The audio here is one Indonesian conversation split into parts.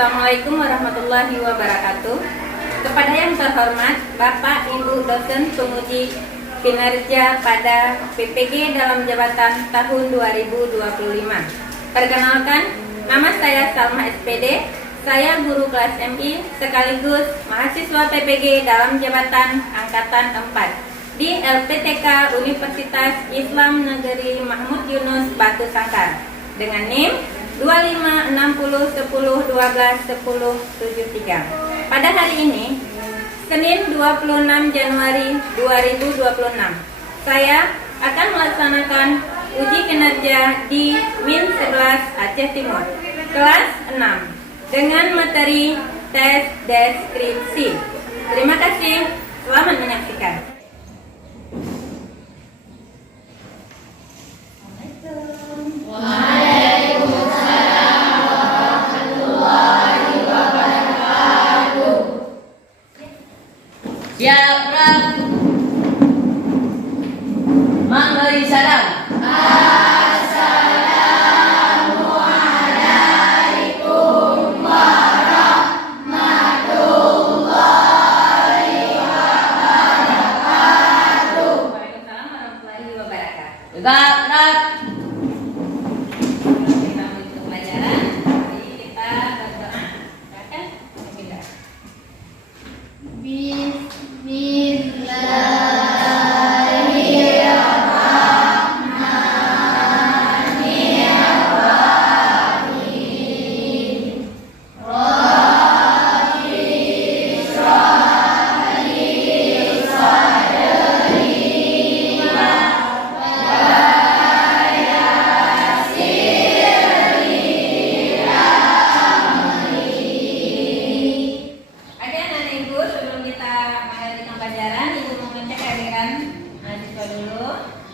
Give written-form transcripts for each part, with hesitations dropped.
Assalamualaikum warahmatullahi wabarakatuh. Kepada yang terhormat Bapak Ibu dosen penguji kinerja pada PPG dalam jabatan tahun 2025. Perkenalkan, nama saya Salma SPD. Saya guru kelas MI sekaligus mahasiswa PPG dalam jabatan angkatan 4 di LPTK Universitas Islam Negeri Mahmud Yunus Batu Sangkar dengan NIM 256010121073. Pada hari ini, Senin 26 Januari 2026, saya akan melaksanakan uji kinerja di Min 11 Aceh Timur, kelas 6, dengan materi tes deskripsi. Terima kasih, selamat menyaksikan. Ya, Rab. Memberi salam. Assalamualaikum warahmatullahi wabarakatuh. Waalaikumsalam warahmatullahi wabarakatuh. Juga, Rab. Kita menutup pelajaran. Mari kita berdoa. Silakan. Bismillah.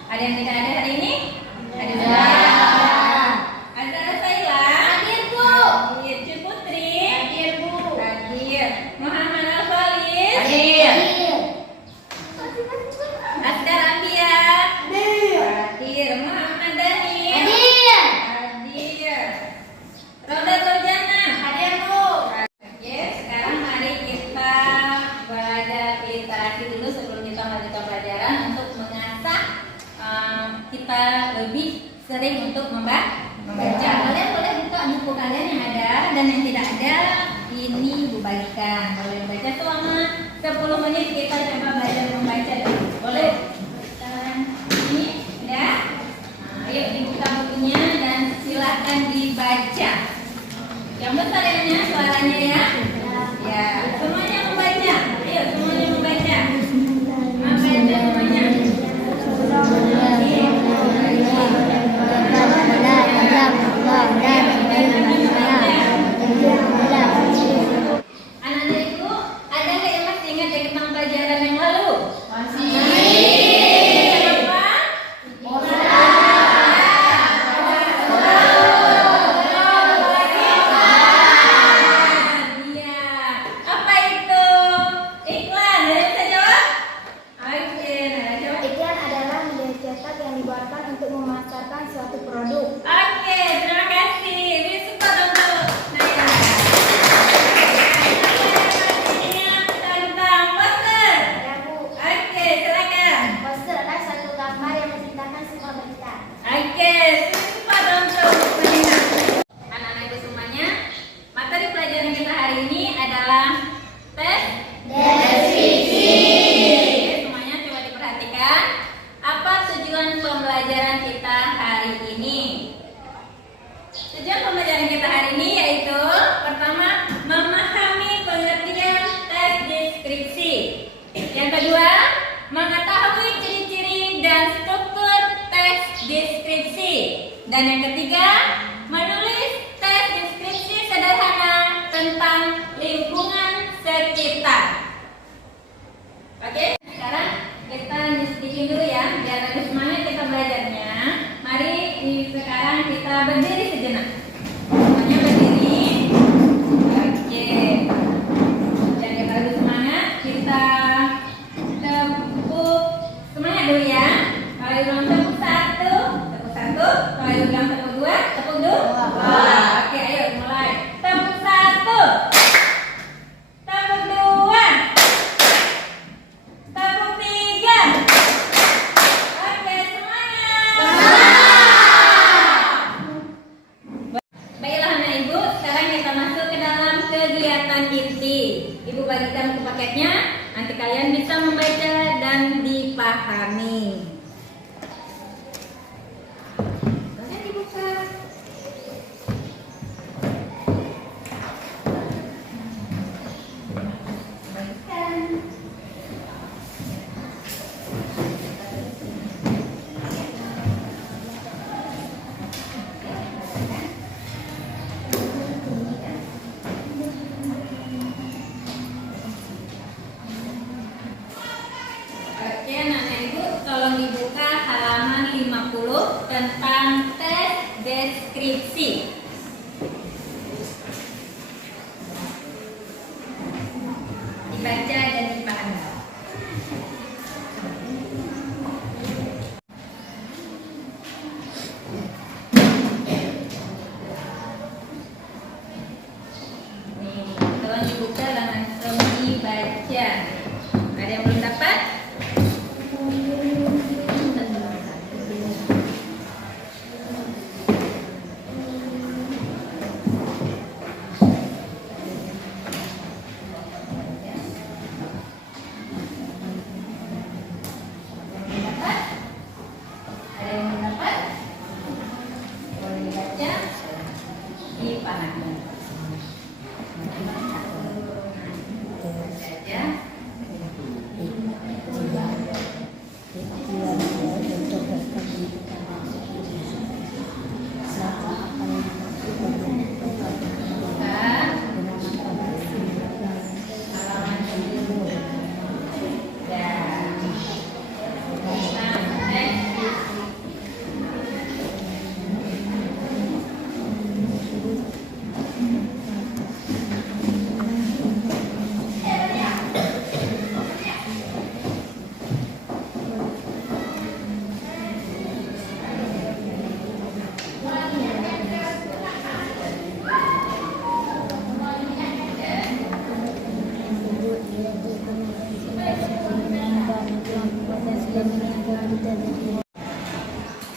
Ada yang tidak ada hari ini? Ada semua? Ada Saila? Hadir, Bu. Hadir. Putri? Hadir, Bu. Hadir. Muhammad Al-Khalid? Hadir. Asdar Ambia? Hadir. Hadir. Muhammad Dhani? Hadir. Hadir. Rodatul Jannah? Hadir, Bu. Oke, sekarang mari kita belajar literasi dulu sebelum kita melanjutkan pelajaran untuk mengasah kita lebih sering untuk membaca. Kalian boleh buka buku kalian yang ada dan yang tidak ada ini Bu bagikan. Boleh baca selama 10 menit kita coba belajar membaca dulu. Boleh? Ini ada. Ayo dibuka bukunya dan silakan dibaca. Yang besar ya suaranya ya. Ya, semuanya membaca. Ayo semuanya membaca. Membaca semuanya. Anak-anak itu ada nggak yang masih ingat dari tentang pelajaran yang lalu? Masih. Apa? Iya. Apa itu? Iklan. Ada yang bisa jawab? Oke, nah jawab. Iklan adalah media cetak yang dibuatkan untuk memasarkan suatu produk. Oke, terima kasih. Beri support untuk saya. Tentang poster. Ya, Bu. Oke, silakan. Poster adalah satu gambar yang menceritakan sebuah berita. Oke, support untuk Medina. Anak-anak ibu semuanya, materi pelajaran kita hari ini adalah tes deskripsi. Semuanya coba diperhatikan. Apa tujuan pembelajaran kita hari ini? Tujuan pembelajaran kita hari ini yaitu pertama, memahami pengertian tes deskripsi. Yang kedua, mengetahui ciri-ciri dan struktur tes deskripsi. Dan yang ketiga, menulis tes deskripsi sederhana tentang lingkungan pemahaman inti. Ibu bagikan ke paketnya, nanti kalian bisa membaca dan dipahami. Boleh dibuka. Bagikan. Oke, anak-anak ibu, tolong dibuka halaman 50 tentang tes deskripsi. Dibaca dan dipahami. Nih, tolong dibuka dan langsung dibaca. Ada yang belum dapat? Ada yang belum dapat? Boleh dibaca, dipahami. Baca.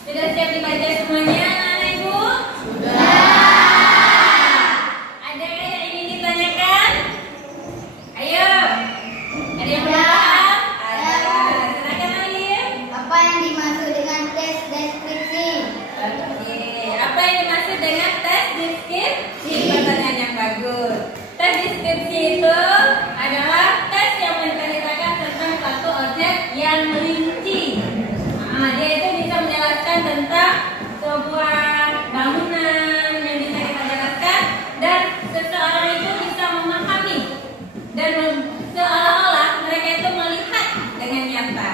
Sudah siap dibaca semuanya, anak-anak ibu? Ada yang ingin ditanyakan? Ayo. Ada yang belum paham? Ada. Silakan Alif. Apa yang dimaksud dengan tes deskripsi? Oke. Apa yang dimaksud dengan tes deskripsi? Pertanyaan yang bagus. Tes deskripsi itu adalah tes yang menceritakan tentang satu objek yang rinci. Dia itu bisa menjelaskan tentang sebuah bangunan yang bisa kita jelaskan, dan seseorang itu bisa memahami dan seolah-olah mereka itu melihat dengan nyata.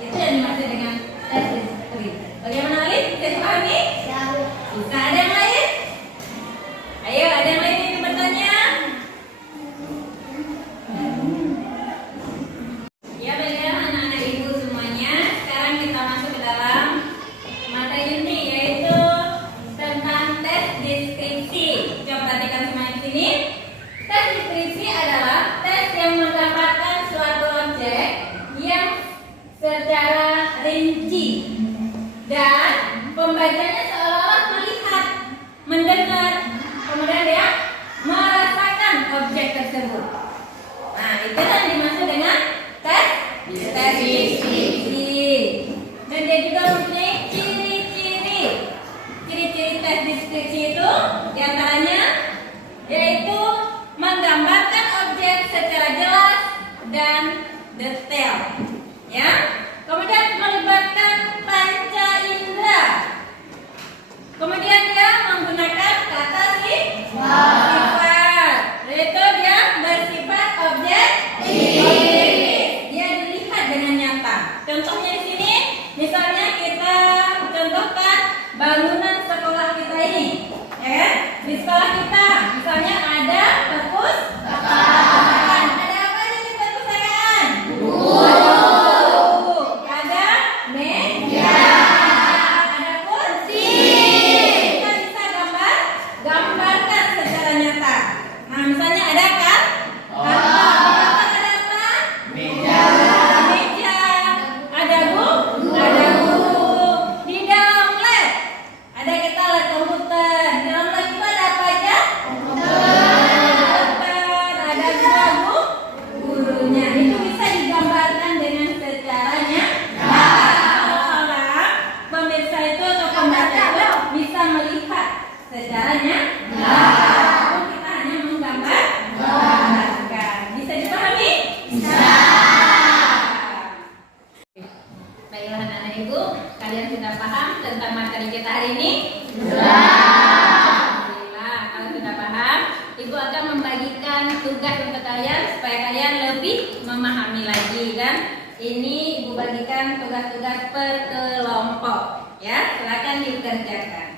Itu yang dimaksud dengan tes deskripsi. Bagaimana Alif? Bisa dipahami? Bisa. Ada yang lain? Ayo, ada yang lain yang bertanya? Ya, baiklah anak-anak ibu semuanya. Sekarang kita masuk ke dalam materi inti, yaitu tentang tes deskripsi. Coba perhatikan semua di sini. Tes deskripsi adalah tes yang mendapatkan suatu objek yang secara rinci dan pembacanya seolah-olah melihat, mendengar, kemudian dia merasakan objek tersebut. Nah, itu yang dimaksud dengan tes deskripsi. Dan dia juga mempunyai ciri-ciri. Ciri-ciri tes deskripsi itu diantaranya yaitu menggambarkan objek secara jelas dan detail, ya. Kemudian melibatkan panca indera. Kemudian dia menggunakan kata sifat, yaitu dia bersifat objektif. Dia dilihat dengan nyata. Contohnya di sini, misalnya kita contohkan bangunan sekolah kita ini, ya. Di sekolah kita, misalnya ada perpustakaan. Ada apa di perpustakaan? Buku. Ada meja. Ada kursi. Kita bisa gambarkan secara nyata. Nah, misalnya ada kan? Ada apa? Meja. Ada buku. Di dalam lab ada kita lab komputer. Di dalam lab itu ada apa aja? Komputer. membagikan tugas untuk kalian supaya kalian lebih memahami lagi, dan ini Ibu bagikan tugas-tugas per kelompok ya. Silakan dikerjakan.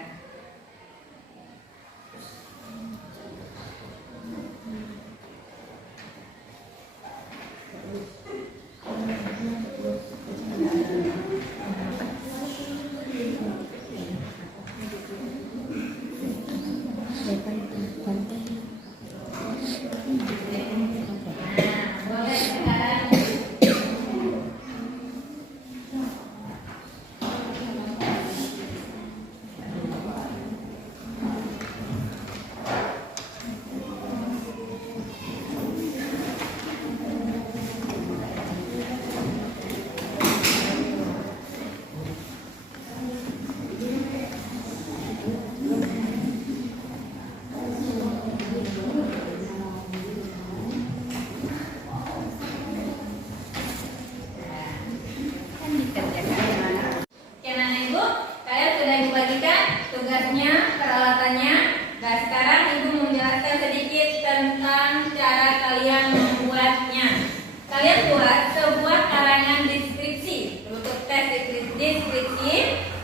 Boleh sekarang tugasnya, peralatannya. Nah, sekarang Ibu menjelaskan sedikit tentang cara kalian membuatnya. Kalian buat sebuah karangan deskripsi untuk tes deskripsi.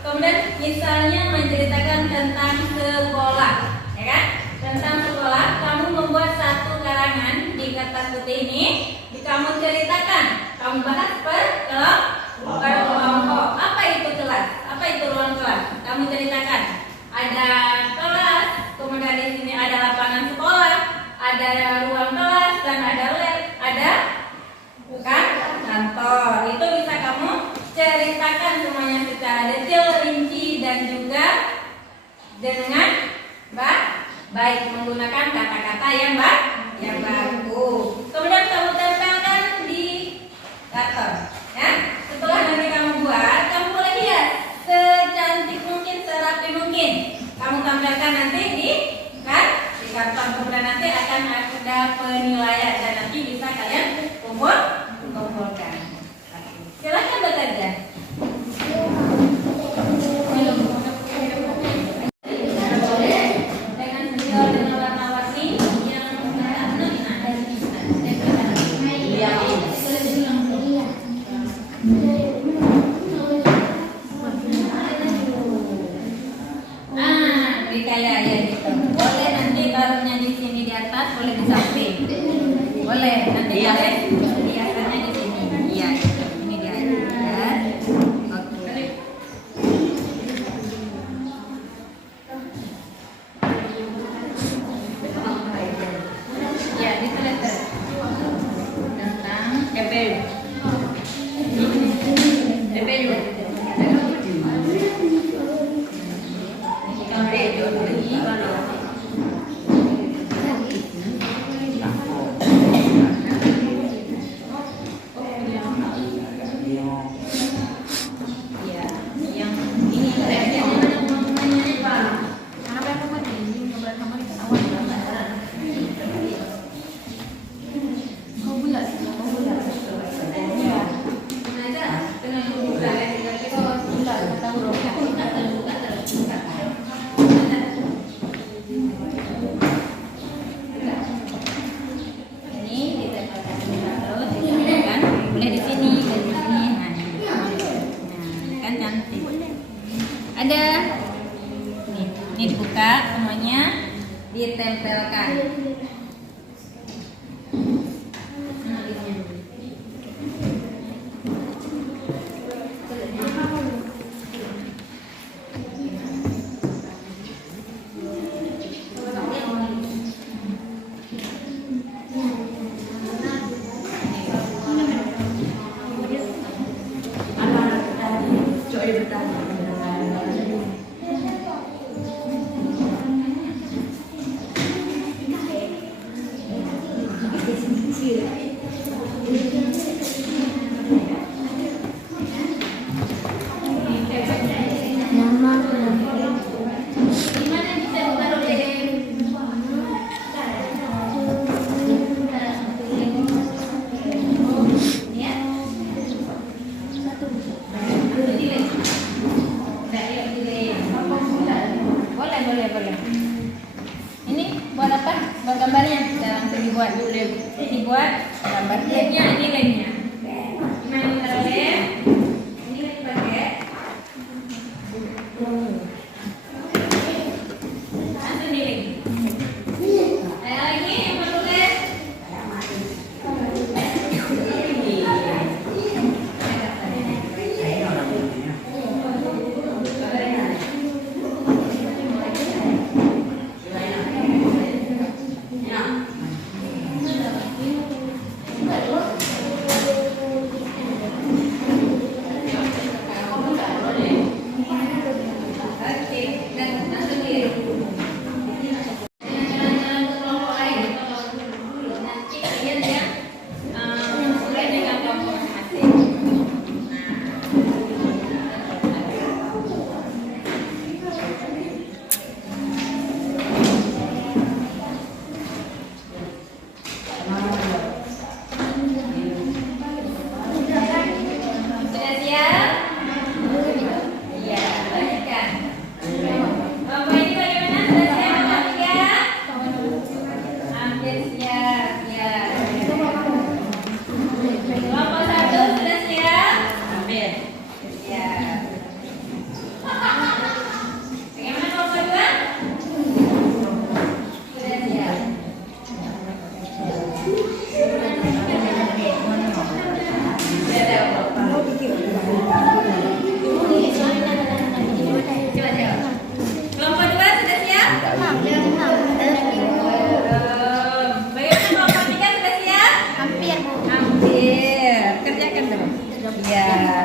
Kemudian misalnya menceritakan tentang sekolah, ya kan? Tentang sekolah, kamu membuat satu karangan di kertas putih ini. Kamu ceritakan, kamu bahas per kelompok. Apa itu kelas? Apa itu ruang kelas? Kamu ceritakan. Ada kelas, kemudian di sini ada lapangan sekolah, ada ruang kelas, dan ada lab, ada bukan kantor. Itu bisa kamu ceritakan semuanya secara detail, rinci, dan juga dengan baik menggunakan kata-kata yang bagus. Kemudian kamu tempelkan di karton. Ya, setelah nanti kamu buat, kamu boleh hias secantik mungkin, serapi mungkin. Kamu tampilkan nanti di karton. Kemudian nanti akan ada penilaian dan nanti bisa kalian kumpulkan. Silakan bekerja. Boleh nanti taruhnya di sini di atas, boleh di samping. Boleh nanti hiasannya di sini. Iya, ini di atas. Oke. Ya, ditulis tentang DPU. Ada ini dibuka semuanya, ditempelkan. untuk dibuat gambar nilainya. Gimana caranya? Ini dipakai. Langsung nilai. Ada lagi yang mau tulis?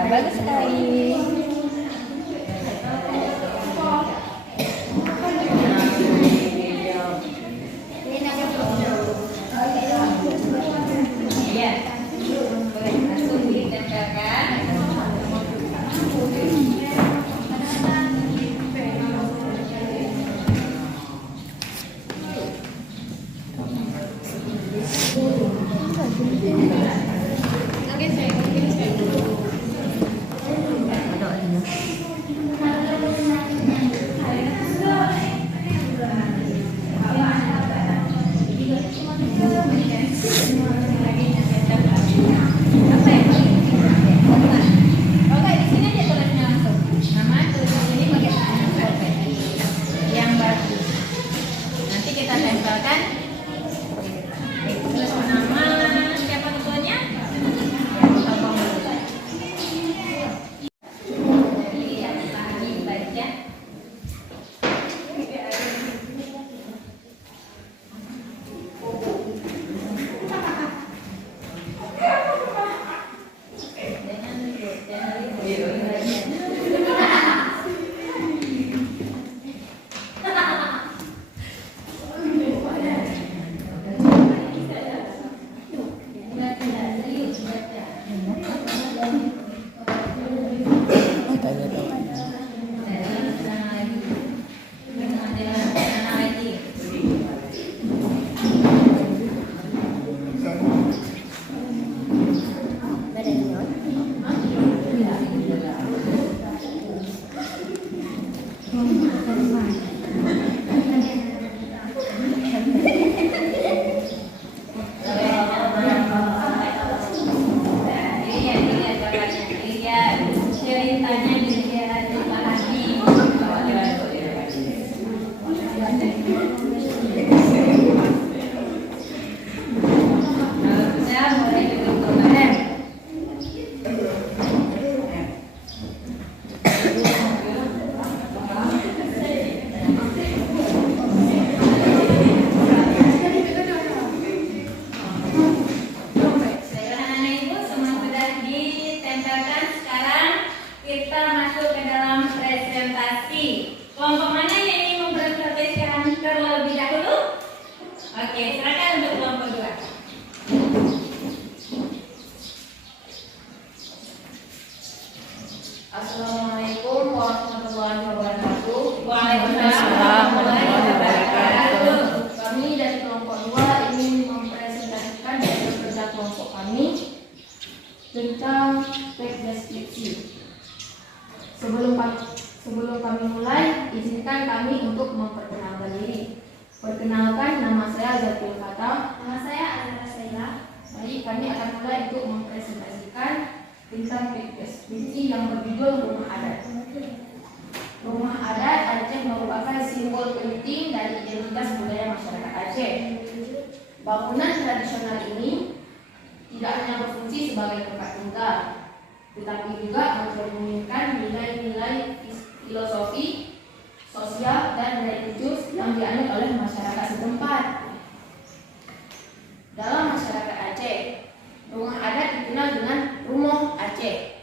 Bagus sekali. Iya. Langsung ditempelkan. Assalamualaikum warahmatullahi wabarakatuh. Waalaikumsalam warahmatullahi wabarakatuh. Kami dari kelompok 2 ingin mempresentasikan hasil kerja kelompok kami tentang teks deskripsi. Sebelum kami mulai, izinkan kami untuk memperkenalkan diri. Perkenalkan, nama saya Zatul Fatah. Nama tentang deskripsi yang berjudul Rumah Adat. Rumah adat Aceh merupakan simbol penting dari identitas budaya masyarakat Aceh. Bangunan tradisional ini tidak hanya berfungsi sebagai tempat tinggal, tetapi juga mencerminkan nilai-nilai filosofi, sosial, dan religius yang dianut oleh masyarakat setempat. Dalam masyarakat Aceh, rumah adat dikenal dengan Rumoh Aceh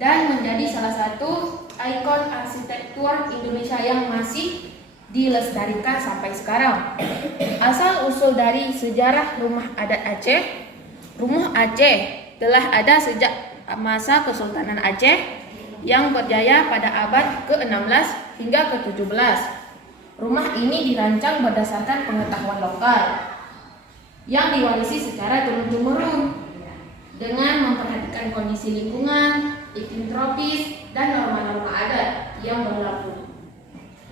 dan menjadi salah satu ikon arsitektur Indonesia yang masih dilestarikan sampai sekarang. Asal-usul dari sejarah rumah adat Aceh, Rumoh Aceh telah ada sejak masa Kesultanan Aceh yang berjaya pada abad ke-16 hingga ke-17. Rumah ini dirancang berdasarkan pengetahuan lokal yang diwarisi secara turun-temurun dengan memperhatikan kondisi lingkungan, iklim tropis, dan norma-norma adat yang berlaku.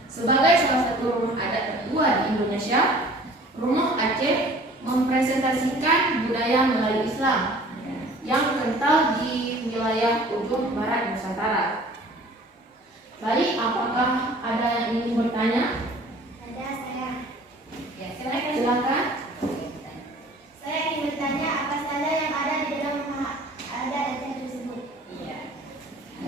Sebagai salah satu rumah adat tertua di Indonesia, Rumoh Aceh mempresentasikan budaya Melayu Islam yang kental di wilayah ujung barat Nusantara. Baik, apakah ada yang ingin bertanya? Ada saya. Ya, silakan. Silakan. Saya ingin bertanya apa saja yang ada di dalam rumah adat Aceh tersebut. Iya.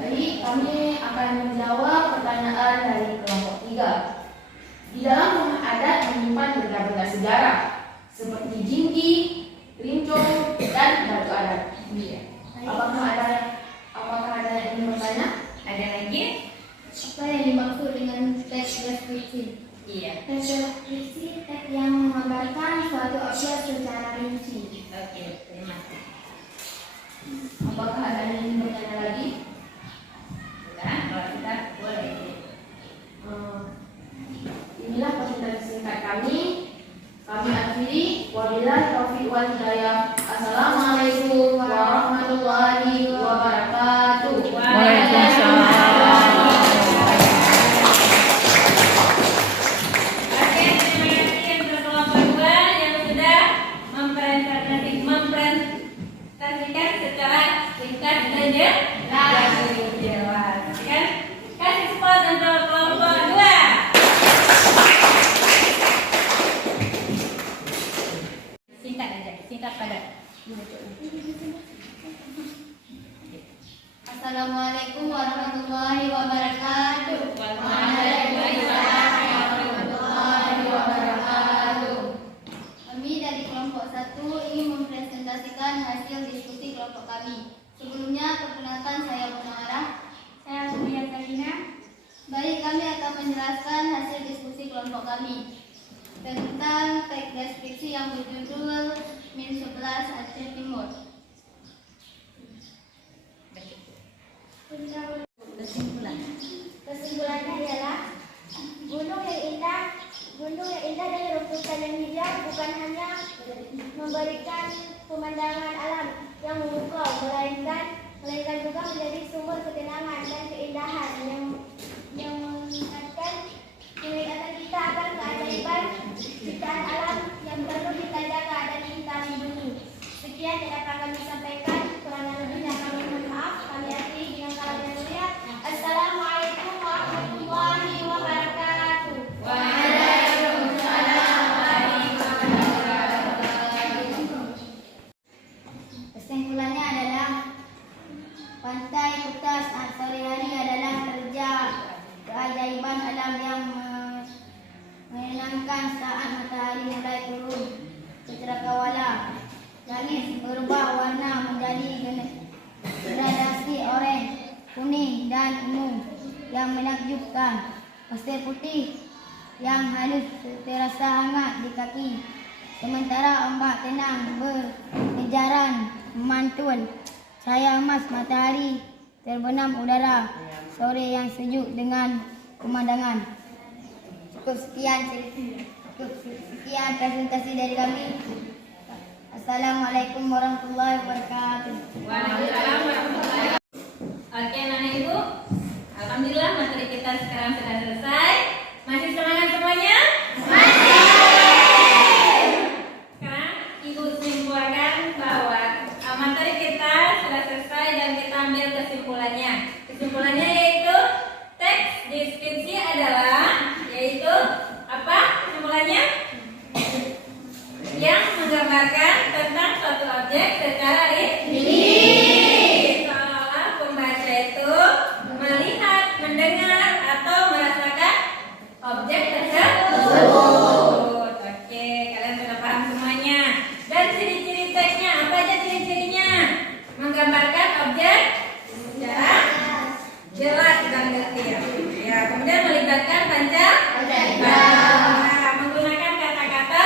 Baik, kami akan menjawab pertanyaan dari kelompok 3. Di dalam rumah adat menyimpan benda-benda sejarah seperti jinggi, rincung, dan batu adat. Iya. Apakah ada yang ingin bertanya? Ada lagi? Apa yang dimaksud dengan teks deskripsi? Iya. Teks deskripsi teks yang menggambarkan suatu objek secara rinci. Oke, terima kasih. Apakah ada yang ingin bertanya lagi? Sudah, kalau kita boleh. Inilah presentasi singkat kami. Kami akhiri. Wabillahi taufiq wal hidayah. Assalamualaikum warahmatullahi wabarakatuh. Waalaikumsalam. Oke, terima kasih untuk kelompok 2 yang sudah mempresentasikan secara singkat dan jelas. Kan? Kasih support untuk kelompok 2. Singkat aja, singkat padat. Assalamualaikum warahmatullahi wabarakatuh. Waalaikumsalam warahmatullahi wabarakatuh. Kami dari kelompok 1 ingin mempresentasikan hasil diskusi kelompok kami. Sebelumnya, perkenalkan saya Munawwarah. Saya Sumia Salina. Baik, kami akan menjelaskan hasil diskusi kelompok kami tentang teks deskripsi yang berjudul Min 11 Aceh Timur. Kesimpulannya adalah gunung yang indah dan rumputan yang hijau bukan hanya memberikan pemandangan alam yang memukau, melainkan juga menjadi sumber ketenangan dan keindahan yang mengingatkan kita akan keajaiban ciptaan alam yang perlu kita jaga dan kita lindungi. Sekian yang dapat kami sampaikan, kurang lebihnya kami mohon maaf. Kami akhiri dengan kalam yang mulia. Assalamualaikum warahmatullahi wabarakatuh. Kesimpulannya adalah Pantai Kuta saat sore hari adalah kerja keajaiban alam yang menenangkan saat matahari mulai turun ke cakrawala. Langit berubah warna menjadi gradasi oranye, kuning, dan ungu yang menakjubkan. Pasir putih yang halus terasa hangat di kaki, sementara ombak tenang berkejaran memantul. Cahaya emas matahari terbenam udara sore yang sejuk dengan pemandangan. Cukup sekian presentasi dari kami. Assalamualaikum warahmatullahi wabarakatuh. Waalaikumsalam warahmatullahi wabarakatuh. Oke, anak ibu, alhamdulillah materi kita sekarang sudah selesai. Masih semangat semuanya? Masih. Sekarang ibu simpulkan bahwa materi kita sudah selesai kesimpulannya. Kesimpulannya yaitu teks deskripsi adalah yaitu apa kesimpulannya? Yang menggambarkan tentang suatu objek secara rinci. Seolah-olah pembaca itu melihat, mendengar, atau merasakan objek tersebut. Oke, kalian sudah paham semuanya. Dan ciri-ciri teksnya apa aja ciri-cirinya? Menggambarkan objek secara jelas dan detail. Ya, kemudian melibatkan panca indera. Menggunakan kata-kata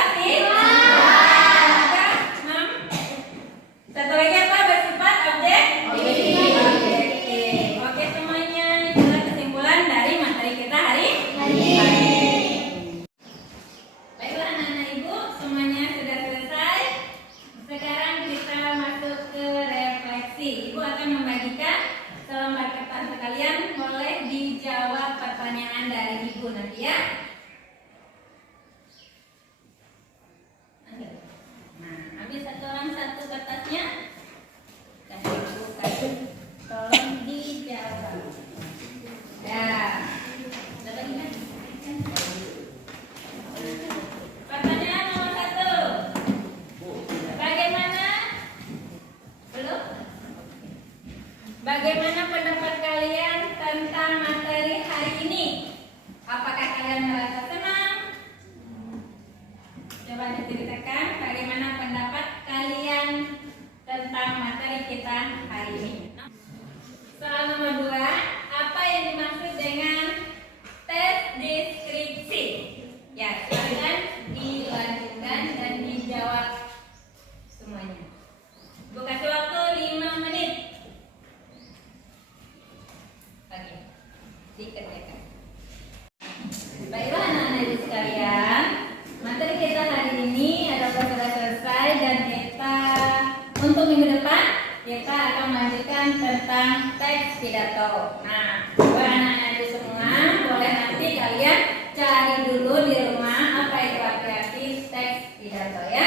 satu lagi apa? Bersifat objektif. Oke semuanya, itulah kesimpulan dari materi kita hari ini. Baiklah anak-anak ibu, semuanya sudah selesai. Sekarang kita masuk ke refleksi. Ibu akan membagikan selembar kertas sekalian. Boleh dijawab pertanyaan dari ibu nanti ya. Nah, ambil satu orang satu kertasnya. Kasih ibu, kasih. Tolong dijawab. Ya. Dapat ini kan? Pertanyaan nomor 1. Bagaimana pendapat kalian tentang materi hari ini? Apakah kalian merasa senang? Coba diceritakan bagaimana pendapat kalian tentang materi kita hari ini. Soal nomor 2, apa yang dimaksud dengan tes deskripsi? Ya, silakan dilanjutkan dan dijawab semuanya. Ibu kasih waktu 5 menit. Oke, dikerjakan. Baiklah anak-anak ibu sekalian, materi kita hari ini adalah sudah selesai dan kita untuk minggu depan kita akan melanjutkan tentang teks pidato. Nah, buat anak-anak ibu semua, boleh nanti kalian cari dulu di rumah apa itu arti teks pidato ya.